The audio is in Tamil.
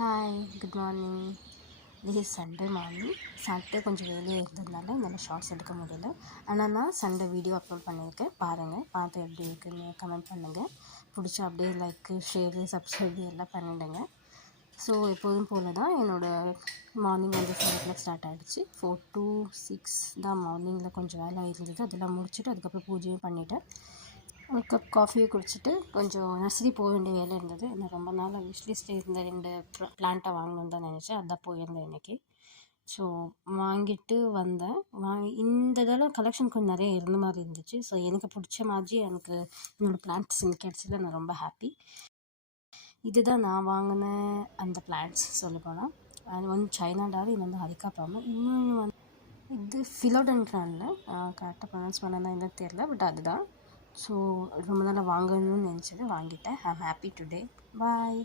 Hi, good morning. This is Sunday morning. Saturday கொஞ்சம் வேலையே இருந்ததுனால என்னால் ஷார்ட்ஸ் எடுக்க முடியல. ஆனால் நான் சண்டே வீடியோ அப்லோட் பண்ணியிருக்கேன். பாருங்கள், பார்த்து எப்படி இருக்குன்னு கமெண்ட் பண்ணுங்கள். பிடிச்சா அப்படியே லைக்கு, ஷேரு, சப்ஸ்கிரைபு எல்லாம் பண்ணிவிடுங்க. ஸோ எப்போதும் போல் தான் என்னோடய மார்னிங் வந்து 4 ஸ்டார்ட் ஆகிடுச்சு. 4 to 6 தான் மார்னிங்கில் கொஞ்சம் வேலை இருந்தது. அதெல்லாம் முடிச்சுட்டு அதுக்கப்புறம் பூஜையும் பண்ணிவிட்டேன். ஒரு கப் காஃபியை குடிச்சிட்டு கொஞ்சம் நர்சரி போக வேண்டிய வேலை இருந்தது. நான் ரொம்ப நாளாக விஷ்லிஸ்ட்டில் இருந்த 2 பிளான்ட்டை வாங்கணுன்னு தான் நினச்சேன். அதான் போயிருந்தேன் இன்றைக்கி. ஸோ வாங்கிட்டு வந்தேன். இந்த தடவை கலெக்ஷன் கொஞ்சம் நிறைய இருந்த மாதிரி இருந்துச்சு. ஸோ எனக்கு பிடிச்ச மாதிரி எனக்கு என்னோடய பிளான்ட்ஸ் கிடச்சதில் நான் ரொம்ப ஹாப்பி. இதுதான் நான் வாங்கின அந்த பிளான்ட்ஸ் சொல்லப்போனால். அது வந்து சைனா டால், இது வந்து ஹரிகா பாம்பு. இன்னொன்று வந்து இது ஃபிலோடென்ட்ரானில் கரெக்டாக ப்ரொனவுன்ஸ் பண்ணனா என்னன்னு தெரியல, பட் அதுதான். ஸோ ரொம்ப நாளாக வாங்கணும்னு நினச்சது, வாங்கிட்டேன். ஐ ஆம் ஹாப்பி டுடே. பாய்.